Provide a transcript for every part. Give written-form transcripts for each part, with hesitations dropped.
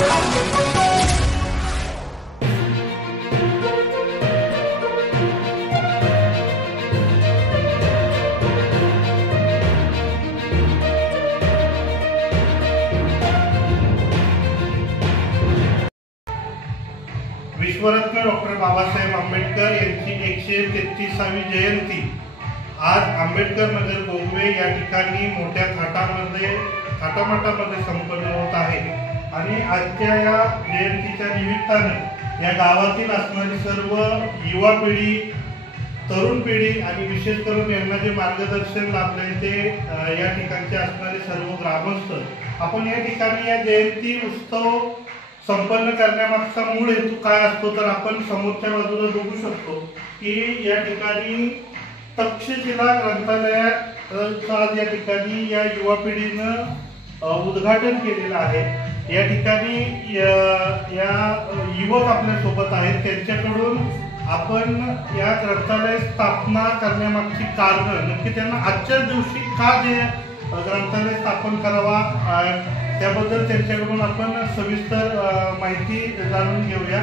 विश्वरत्न doctor Babasaheb Ambedkar यांची 133वी जयंती आज आंबेडकर नगर गोगवे या ठिकाणी मोठ्या थाटामाटामध्ये संपन्न होत आहे। आणि आजच्या या जयंतीच्या निमित्ताने या गावातील असणारी सर्व युवा पिढी, तरुण पिढी आणि विशेष करून यांना जे मार्गदर्शन लाभले ते या ठिकाणचे असणारे सर्व ग्रामस्थ आपण या ठिकाणी या जयंती उत्सव संपन्न करण्यामागचा मूळ हेतू काय असतो तर आपण समोरच्या बाजूला बघू शकतो की या ठिकाणी तक्षशिला ग्रंथालयाचं आज या ठिकाणी या युवा पिढीनं उद्घाटन केलेलं आहे। या ठिकाणी या युवक आपल्या सोबत आहेत, त्यांच्याकडून आपण या ग्रंथालय स्थापना करण्यामागची कारण नक्की त्यांना आजच्या दिवशी का जे ग्रंथालय स्थापन करावा त्याबद्दल त्यांच्याकडून आपण सविस्तर माहिती जाणून घेऊया।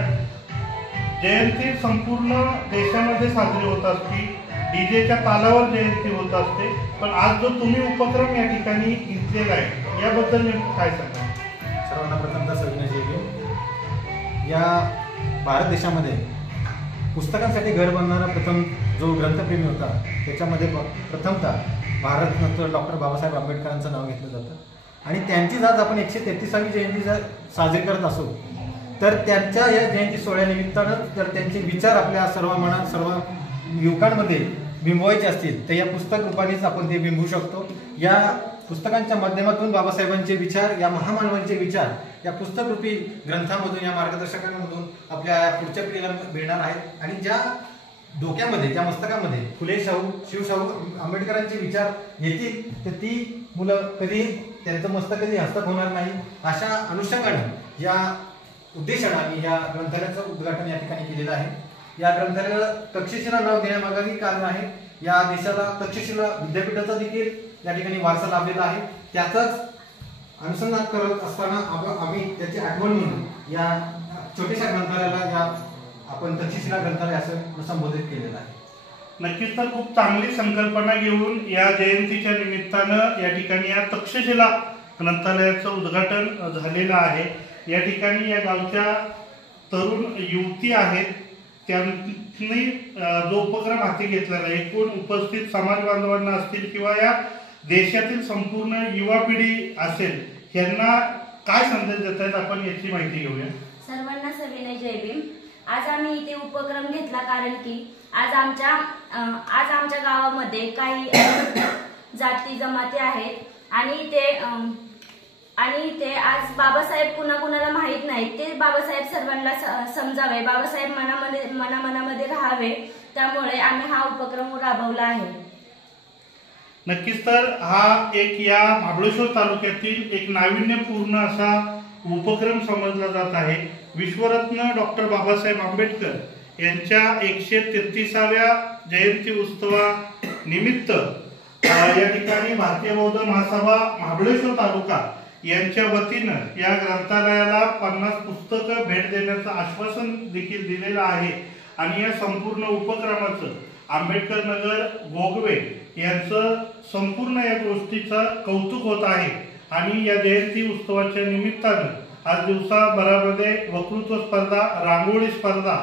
जयंती संपूर्ण देशामध्ये साजरी होत असते, डीजेच्या तालावर जयंती होत असते, पण आज जो तुम्ही उपक्रम या ठिकाणी घेतलेला आहे याबद्दल नेमकं काय सांगा? सर्वांना प्रथमतः सविनय जय भीम। या भारत देशामध्ये पुस्तकांसाठी घर बांधणारा प्रथम जो ग्रंथप्रेमी होता त्याच्यामध्ये प्रथमतः भारतरत्न डॉक्टर बाबासाहेब आंबेडकरांचं नाव घेतलं जातं आणि त्यांचीच आज आपण 133वी जयंती जर साजरी करत असो तर त्यांच्या या जयंती सोहळ्यानिमित्तानं जर त्यांचे विचार आपल्या सर्व युवकांमध्ये बिंबवायचे असतील तर या पुस्तक रूपानेच आपण ते बिंबवू शकतो। या पुस्तकांच्या माध्यमातून बाबासाहेबांचे विचार, या महामानवांचे विचार या पुस्तकरूपी ग्रंथामधून, या मार्गदर्शकांमधून आपल्या पुढच्या पिढीला मिळणार आहेत आणि ज्या डोक्यामध्ये, ज्या मस्तकामध्ये फुले शाहू, शिवशाहू आंबेडकरांचे विचार येतील तर ती मुलं कधी त्यांचं मस्तक कधी हस्तक होणार नाही। अशा अनुषंगाने या उद्देशाने आम्ही या ग्रंथालयाचं उद्घाटन या ठिकाणी केलेलं आहे। या ग्रंथालयाला तक्षशिला नाव देण्यामागेही कारण आहे, या देशाला तक्षशिला विद्यापीठाचा देखील या ठिकाणी वारसा लाभलेला आहे। त्याचाच अनुसंधान करत असताना आम्ही त्याची आठवण म्हणून या छोट्याशा ग्रंथालयाला या आपण तक्षशिला ग्रंथालय असं संबोधित केलेलं आहे। नक्कीच तर खूप चांगली संकल्पना घेऊन या जयंतीच्या निमित्तानं या ठिकाणी या तक्षशिला ग्रंथालयाचं उद्घाटन झालेलं आहे। या ठिकाणी या गावच्या तरुण युवती आहेत, त्यांनी जो उपक्रम हाती घेतलेला एकूण उपस्थित समाज बांधवांना असतील किंवा या देशातील संपूर्ण युवा पिढी असेल यांना काय संदेश देत आहेत आपण याची माहिती घेऊया। सर्वांना सविनय जय भीम। आज आम्ही इथे उपक्रम घेतला कारण की आज आमच्या गावामध्ये काही जाती जमाती आहेत आणि ते आज बाबासाहेब कुणाकुणाला माहीत नाही, ते बाबासाहेब सर्वांना समजावे, बाबासाहेब मनामध्ये राहावे, त्यामुळे आम्ही हा उपक्रम राबवला आहे। नक्कीच तर हा एक या महाबळेश्वर तालुक्यातील एक नाविन्यपूर्ण असा उपक्रम समजला जात आहे। विश्वरत्न डॉक्टर बाबासाहेब आंबेडकर यांच्या 133व्या जयंती उत्सवानिमित्त या ठिकाणी भारतीय बौद्ध महासभा महाबळेश्वर तालुका यांच्या वतीनं या ग्रंथालयाला 50 पुस्तकं भेट देण्याचं आश्वासन देखील दिलेलं आहे आणि या संपूर्ण उपक्रमाचं आंबेडकर नगर गोगवे यांचं संपूर्ण या गोष्टीचं कौतुक होत आहे। आणि या जयंती उत्सवाच्या निमित्तानं आज दिवसाभरामध्ये वक्तृत्व स्पर्धा, रांगोळी स्पर्धा,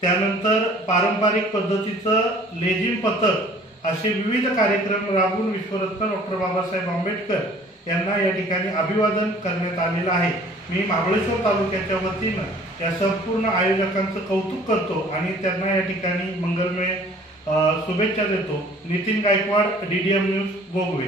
त्यानंतर पारंपरिक पद्धतीचं लेझिम पथक असे विविध कार्यक्रम राबवून विश्वरत्न डॉक्टर बाबासाहेब आंबेडकर यांना या ठिकाणी अभिवादन करण्यात आलेलं आहे। मी महाबळेश्वर तालुक्याच्या वतीनं या संपूर्ण आयोजकांचं कौतुक करतो आणि त्यांना या ठिकाणी मंगलमय शुभेच्छा देतो। Nitin Gaikwad, DDM news, गोगवे।